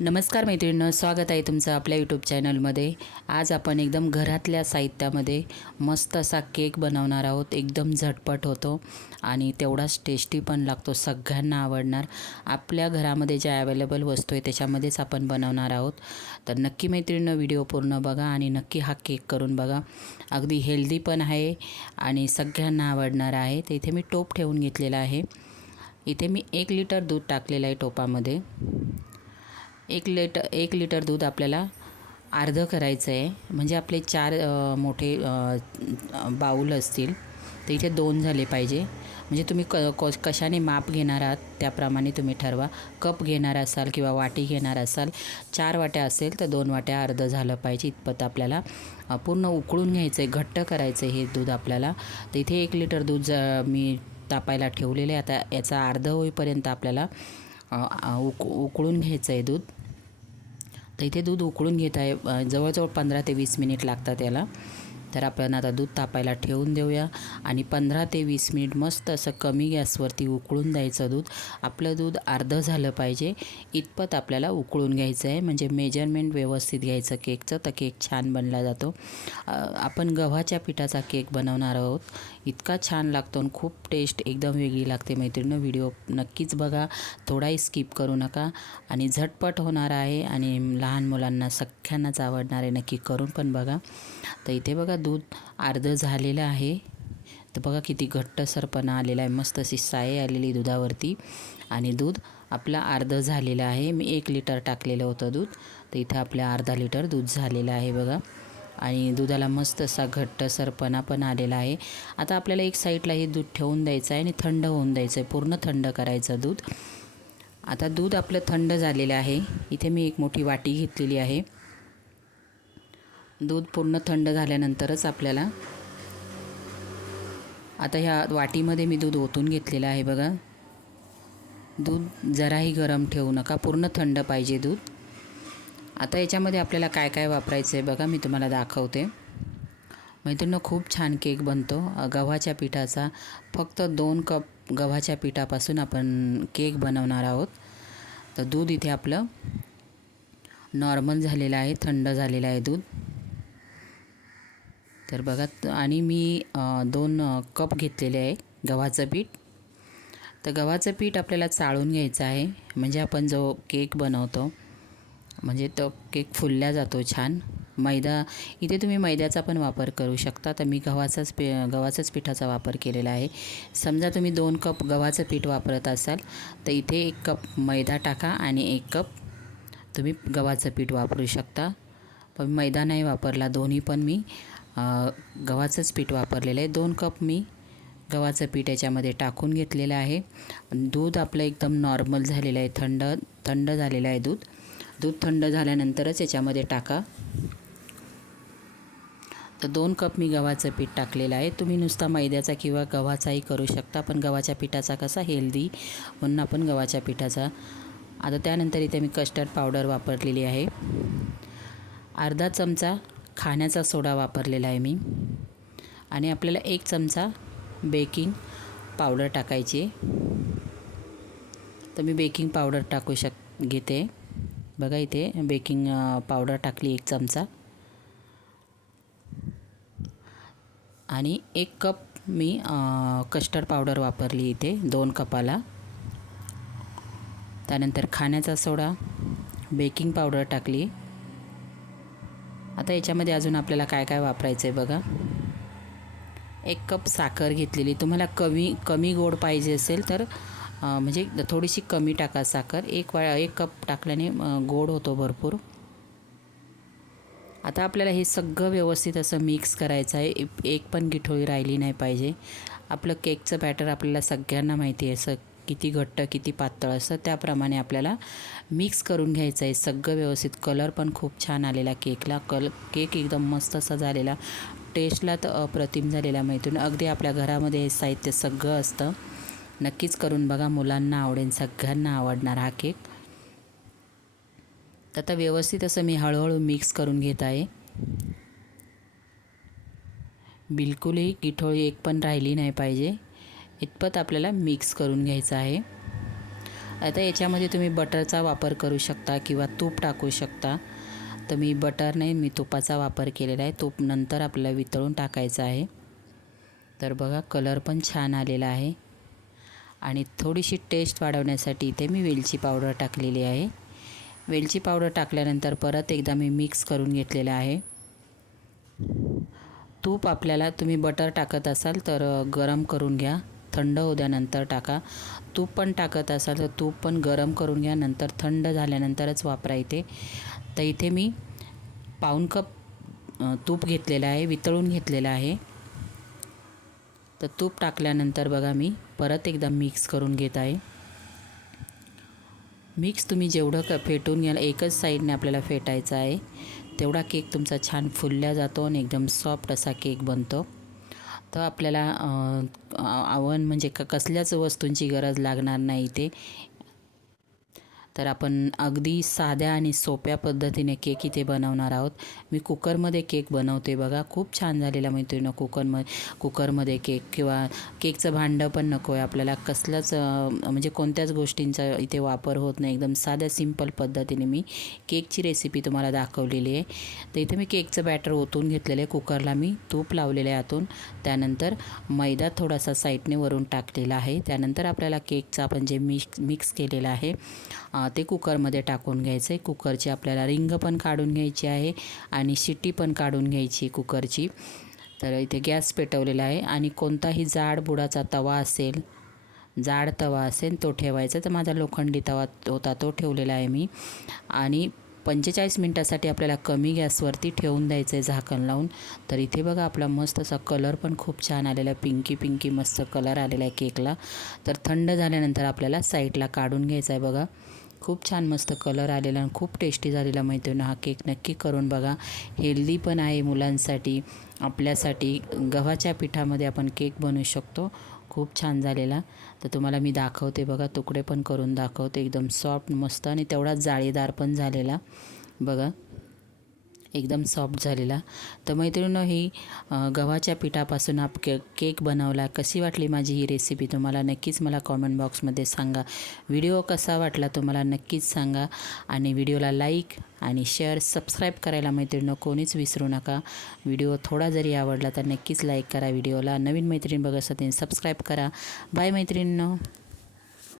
नमस्कार मैत्रिणींनो स्वागत आहे तुमचं आपल्या यूट्यूब चॅनलमध्ये आज आपण एकदम घरातल्या साहित्यामध्ये मस्त असा केक बनवणार आहोत. एकदम झटपट होतो आणि तेवढाच टेस्टी पण लागतो सगळ्यांना आवडणार. आपल्या घरामध्ये ज्या अवेलेबल वस्तू आहे त्याच्यामध्येच आपण बनवणार आहोत. तर नक्की मैत्रिणींनो व्हिडिओ पूर्ण बघा आणि नक्की हा केक करून बघा. अगदी हेल्दी पण आहे आणि सगळ्यांना आवडणार आहे. तर इथे मी टोप ठेवून घेतलेला आहे. इथे मी एक लिटर दूध टाकलेलं आहे टोपामध्ये. एक लिटर एक लिटर दूध आपल्याला अर्धं करायचं आहे. म्हणजे आपले चार मोठे बाऊल असतील तर इथे दोन झाले पाहिजे. म्हणजे तुम्ही क क कशाने माप घेणार आहात त्याप्रमाणे तुम्ही ठरवा. कप घेणार असाल किंवा वाटी घेणार असाल चार वाट्या असेल तर दोन वाट्या अर्धं झालं पाहिजे. इतपत आपल्याला पूर्ण उकळून घ्यायचं आहे घट्ट करायचं आहे हे दूध आपल्याला. तर इथे एक लिटर दूध ज मी तापायला ठेवलेले आहे. आता याचा अर्धं होईपर्यंत आपल्याला उक उकळून घ्यायचं आहे दूध. तर इथे दूध उकळून घेत आहे. जवळजवळ पंधरा ते वीस मिनिट लागतात याला. तर आपण आता दूध तापायला ठेवून देऊया. आणि पंधरा ते वीस मिनिट मस्त असं कमी गॅसवरती उकळून द्यायचं दूध. आपलं दूध अर्धं झालं पाहिजे. इतपत आपल्याला उकळून घ्यायचं आहे. म्हणजे मेजरमेंट व्यवस्थित घ्यायचं केकचं. तर केक छान बनला जातो. आपण गव्हाच्या पिठाचा केक बनवणार आहोत. इतका छान लागतो आणि खूप टेस्ट एकदम वेगळी लागते मैत्रिणीनं व्हिडिओ नक्कीच बघा. थोडाही स्किप करू नका. आणि झटपट होणार आहे. आणि लहान मुलांना सगळ्यांनाच आवडणार आहे. नक्की करून पण बघा. तर इथे बघा दूध अर्धं झालेलं आहे. तर बघा किती घट्टसरपणा आलेला आहे. मस्त अशी साय आलेली दुधावरती. आणि दूध आपलं अर्धं झालेलं आहे. मी एक लिटर टाकलेलं होतं दूध. तर इथं आपल्या अर्धा लिटर दूध झालेलं आहे बघा. आणि दुधाला मस्त असा घट्टसरपणा पण आलेला आहे. आता आपल्याला एक साईडला हे दूध ठेवून द्यायचं आहे आणि थंड होऊन द्यायचं आहे. पूर्ण थंड करायचं दूध. आता दूध आपलं थंड झालेलं आहे. इथे मी एक मोठी वाटी घेतलेली आहे. दूध पूर्ण थंड झाल्यानंतरच आपल्याला आता ह्या वाटीमध्ये मी दूध ओतून घेतलेलं आहे बघा. दूध जराही गरम ठेवू नका पूर्ण थंड पाहिजे दूध. आता याच्यामध्ये आपल्याला काय काय वापरायचं आहे बघा मी तुम्हाला दाखवते. मैत्रिणीनं खूप छान केक बनतो. गव्हाच्या पिठाचा फक्त दोन कप गव्हाच्या पिठापासून आपण केक बनवणार आहोत. तर दूध इथे आपलं नॉर्मल झालेलं आहे थंड झालेलं आहे दूध. तर बघा आणि मी दोन कप घेतलेले आहे गव्हाचं पीठ. तर गव्हाचं पीठ आपल्याला चाळून घ्यायचं आहे. म्हणजे आपण जो केक बनवतो म्हणजे तो केक फुलला जातो छान. मैदा इथे तुम्ही मैद्याचा पण वापर करू शकता. तर मी गव्हाचाच पी गव्हाचाच पिठाचा वापर केलेला आहे. समजा तुम्ही दोन कप गव्हाचं पीठ वापरत असाल तर इथे एक कप मैदा टाका आणि एक कप तुम्ही गव्हाचं पीठ वापरू शकता. पण मैदा नाही वापरला दोन्ही पण मी. गव्हाचंच पीठ वापरलेलं आहे. दोन कप मी गव्हाचं पीठ याच्यामध्ये टाकून घेतलेलं आहे. दूध आपलं एकदम नॉर्मल झालेलं आहे. थंड थंड झालेलं आहे दूध. दूध थंड झाल्यानंतरच याच्यामध्ये टाका. तर दोन कप मी गव्हाचं पीठ टाकलेलं आहे. तुम्ही नुसता मैद्याचा किंवा गव्हाचाही करू शकता पण गव्हाच्या पिठाचा कसा हेल्दी म्हणून आपण गव्हाच्या पिठाचा. आता त्यानंतर इथे मी कस्टर्ड पावडर वापरलेली आहे. अर्धा चमचा खाण्याचा सोडा वापरलेला आहे मी. आणि आपल्याला एक चमचा बेकिंग पावडर टाकायची तर मी बेकिंग पावडर टाकू शक घेते. बघा इथे बेकिंग पावडर टाकली एक चमचा. आणि एक कप मी कस्टर्ड पावडर वापरली इथे दोन कपाला. त्यानंतर खाण्याचा सोडा बेकिंग पावडर टाकली. आता याच्यामध्ये अजून आपल्याला काय काय वापरायचं आहे बघा. एक कप साखर घेतलेली. तुम्हाला कमी कमी गोड पाहिजे असेल तर म्हणजे थोडीशी कमी टाका साखर. एक वा एक कप टाकल्याने गोड होतो भरपूर. आता आपल्याला हे सगळं व्यवस्थित असं मिक्स करायचं आहे. एक- एक पण गिठोळी राहिली नाही पाहिजे. आपलं केकचं बॅटर आपल्याला सगळ्यांना माहिती आहे. असं किती घट्ट किती पातळ असतं त्याप्रमाणे आपल्याला मिक्स करून घ्यायचं आहे. सगळं व्यवस्थित. कलर पण खूप छान आलेला केकला. कल केक एकदम मस्त असा झालेला. टेस्टला तर अप्रतिम झालेला मैत्रीण अगदी आपल्या घरामध्ये हे साहित्य सगळं असतं. नक्कीच करून बघा. मुलांना आवडेल. सगळ्यांना आवडणार हा केक. तर आता व्यवस्थित असं मी हळूहळू मिक्स करून घेत आहे. बिलकुलही गिठोळी एक पण राहिली नाही पाहिजे. इतपत आपल्याला मिक्स करून घ्यायचं आहे. आता याच्यामध्ये तुम्ही बटरचा वापर करू शकता किंवा तूप टाकू शकता. तर मी बटर नाही मी तुपाचा वापर केलेला आहे. तूप नंतर आपल्याला वितळून टाकायचं आहे. तर बघा कलर पण छान आलेला आहे. आणि थोडीशी टेस्ट वाढवण्यासाठी इथे मी वेलची पावडर टाकलेली आहे. वेलची पावडर टाकल्यानंतर परत एकदा मी मिक्स करून घेतलेलं आहे. तूप आपल्याला तुम्ही बटर टाकत असाल तर गरम करून घ्या. थंड होऊ द्या नंतर टाका. तूप पण टाकत असाल तर तूप पण गरम करून घ्या नंतर थंड झाल्यानंतरच वापरा इथे. तर इथे मी पाऊण कप तूप घेतलेलं आहे वितळून घेतलेलं आहे. तर तूप टाकल्यानंतर बघा मी परत एकदा मिक्स करून घेत आहे. मिक्स तुम्ही जेवढं क फेटून घ्याल एकच साईडने आपल्याला फेटायचं आहे. तेवढा केक तुमचा छान फुलल्या जातो आणि एकदम सॉफ्ट असा केक बनतो. तर आपल्याला आवन म्हणजे क कसल्याच वस्तूंची गरज लागणार नाही ते तर आपण अगदी साध्या आणि सोप्या पद्धतीने केक इथे बनवणार आहोत. मी कुकरमध्ये केक बनवते बघा. खूप छान झालेला मैत्रिणी कुकरमध्ये कुकरमध्ये केक किंवा केकचं भांडं पण नको आहे आपल्याला. कसलंच म्हणजे कोणत्याच गोष्टींचा इथे वापर होत नाही. एकदम साध्या सिंपल पद्धतीने मी केकची रेसिपी तुम्हाला दाखवलेली आहे. तर इथे मी केकचं बॅटर ओतून घेतलेलं आहे. कुकरला मी तूप लावलेलं आहे आतून. त्यानंतर मैदा थोडासा साईडने वरून टाकलेला आहे. त्यानंतर आपल्याला केकचा आपण जे मिक्स मिक्स केलेला आहे ते कुकरमध्ये टाकून घ्यायचं. आहे कुकरची आपल्याला रिंग पण काढून घ्यायची आहे आणि शिट्टी पण काढून घ्यायची कुकरची. तर इथे गॅस पेटवलेला आहे आणि कोणताही जाड बुडाचा तवा असेल जाड तवा असेल तो ठेवायचा. तर माझा लोखंडी तवा होता तो ठेवलेला आहे मी. आणि पंचेचाळीस मिनटासाठी आपल्याला कमी गॅसवरती ठेवून द्यायचं आहे झाकण लावून. तर इथे बघा आपला मस्त असा कलर पण खूप छान आलेला आहे. पिंकी पिंकी मस्त कलर आलेला आहे केकला. तर थंड झाल्यानंतर आपल्याला साईडला काढून घ्यायचा आहे बघा. खूप छान मस्त कलर आलेला आणि खूप टेस्टी झालेला मैत्रिणी हा केक नक्की करून बघा. हेल्दी पण आहे मुलांसाठी आपल्यासाठी. गव्हाच्या पिठामध्ये आपण केक बनवू शकतो. खूप छान झालेला. तर तुम्हाला मी दाखवते बघा. तुकडे पण करून दाखवते. एकदम सॉफ्ट मस्त आणि तेवढा जाळीदार पण झालेला. बघा. एकदम सॉफ्ट झालेला. तर मैत्रिणी ही गव्हाच्या पिठापासून आप के केक बनवला. कशी वाटली माझी ही रेसिपी तुम्हाला नक्कीच मला कॉमेंट बॉक्समध्ये सांगा. व्हिडिओ कसा वाटला तुम्हाला नक्कीच सांगा. आणि व्हिडिओला लाईक आणि शेअर सबस्क्राईब करायला मैत्रिणीनं कोणीच विसरू नका. व्हिडिओ थोडा जरी आवडला तर नक्कीच लाईक करा. व्हिडिओला नवीन मैत्रीण बघत असेल सबस्क्राईब करा. बाय मैत्रिणींनो.